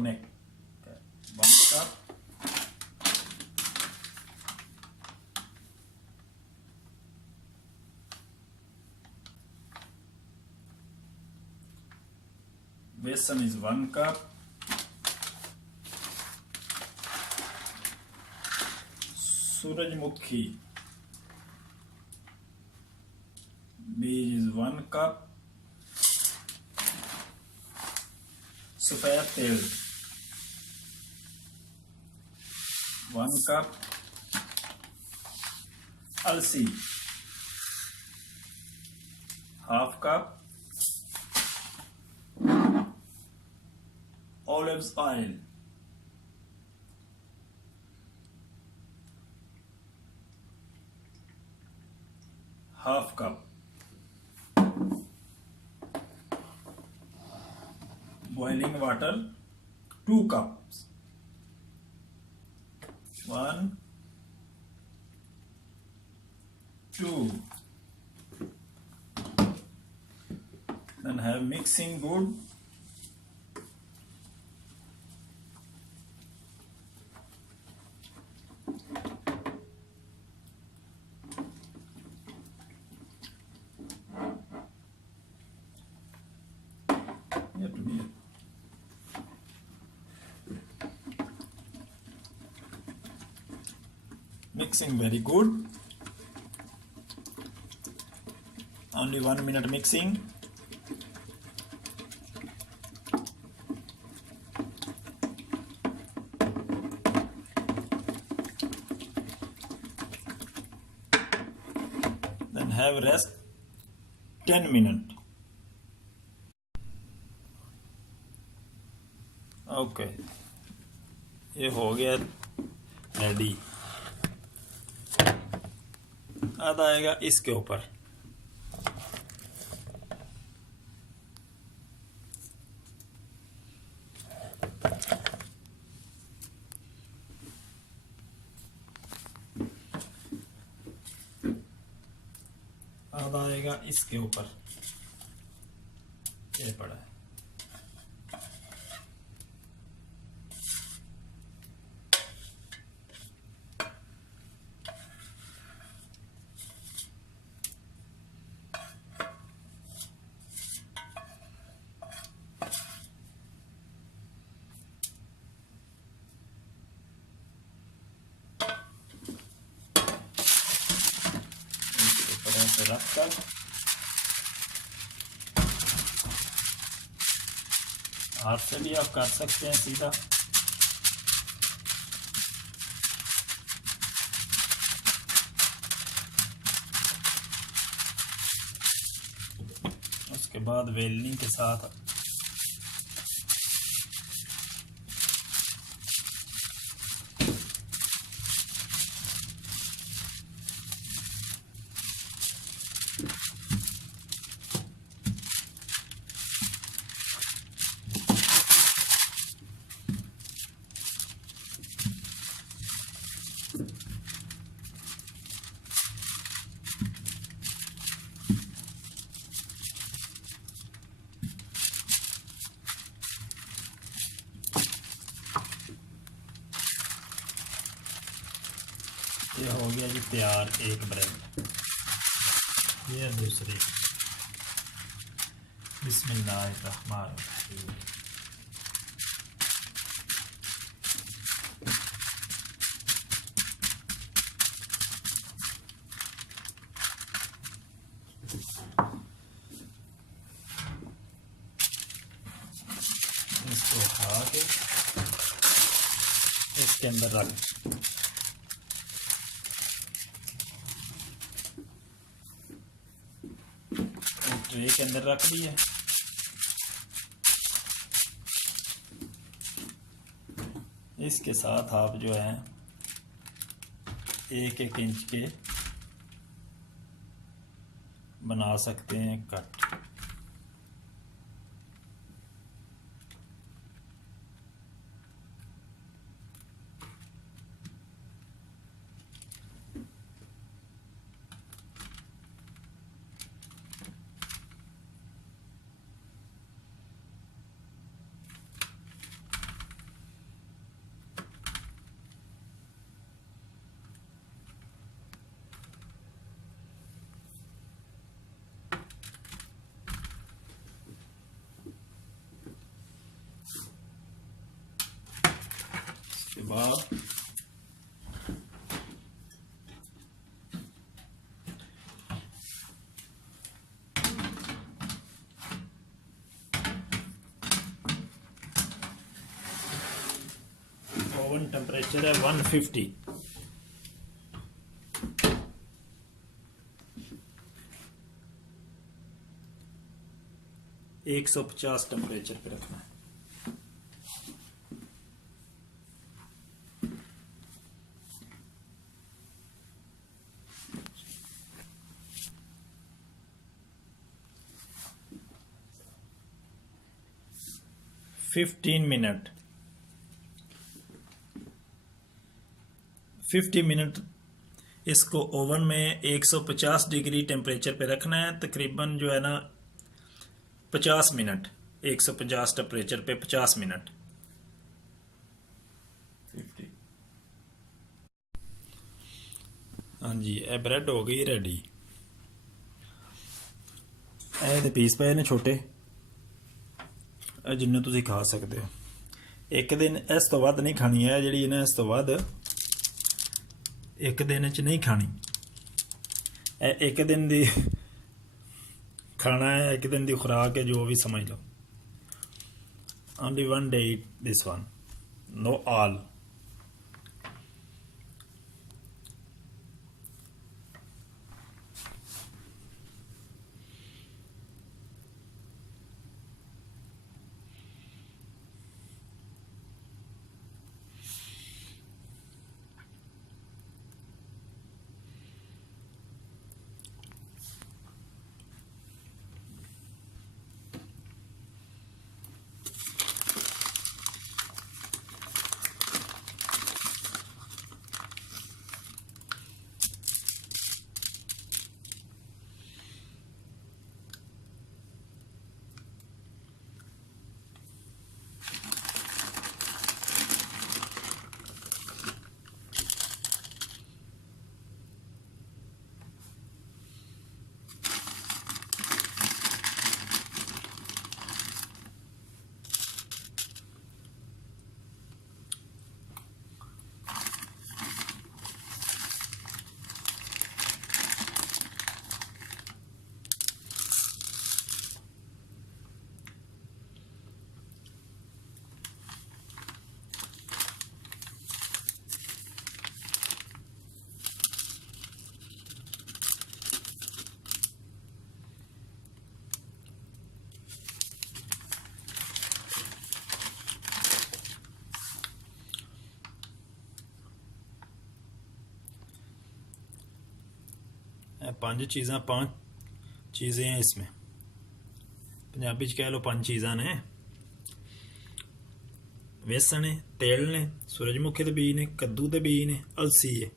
neck. Okay. 1 cup. Besan is 1 cup. Surajmukhi बीज is 1 cup. सफेद तेल 1 cup. अलसी ½ cup. Olive oil ½ cup. Boiling water 2 cups. 1 2. Then have mixing good. Mixing very good. Only 1 minute mixing. Then have rest 10 minutes. Okay ये हो गया ready. अब आएगा इसके ऊपर। अब आएगा इसके ऊपर। ये पड़ा है। रखकर हाथ से भी आप काट सकते हैं सीधा। उसके बाद वेलनी के साथ ये हो गया जी तैयार एक ब्रेड। ये दूसरी। बिस्मिल्लाहिर्रहमानिर्रहीम। इसको उठा के इसके अंदर रख ट्रे के अंदर रख दिए। इसके साथ आप जो है 1-1 इंच के बना सकते हैं कट। उसके बाद ओवन टेम्परेचर है 150। एक 150 टेम्परेचर पे रखना है। मिनट 50 मिनट इसको ओवन में 150 डिग्री टेम्परेचर पे रखना है। तकरीबन जो है ना 50 मिनट, 150 टेम्परेचर पे 50 मिनट। 50। हाँ जी, ये ब्रेड हो गई रेडी। ये पीस पे ने छोटे जिन्ने तुसी खा सकते हो। एक दिन इस तो वध नहीं खानी है, जी इन्हें इस तो वध एक दिन च नहीं खानी। एक दिन दी खाना है, एक दिन दी खुराक है, जो भी समझ लो। only one day eat this one, no all। पांच चीज़ें हैं इसमें। पंजाबी च कह लो 5 चीज़ां ने। बेसन है, तेल ने, सूरजमुखी के बीज ने, कद्दू के बीज ने, अलसी है।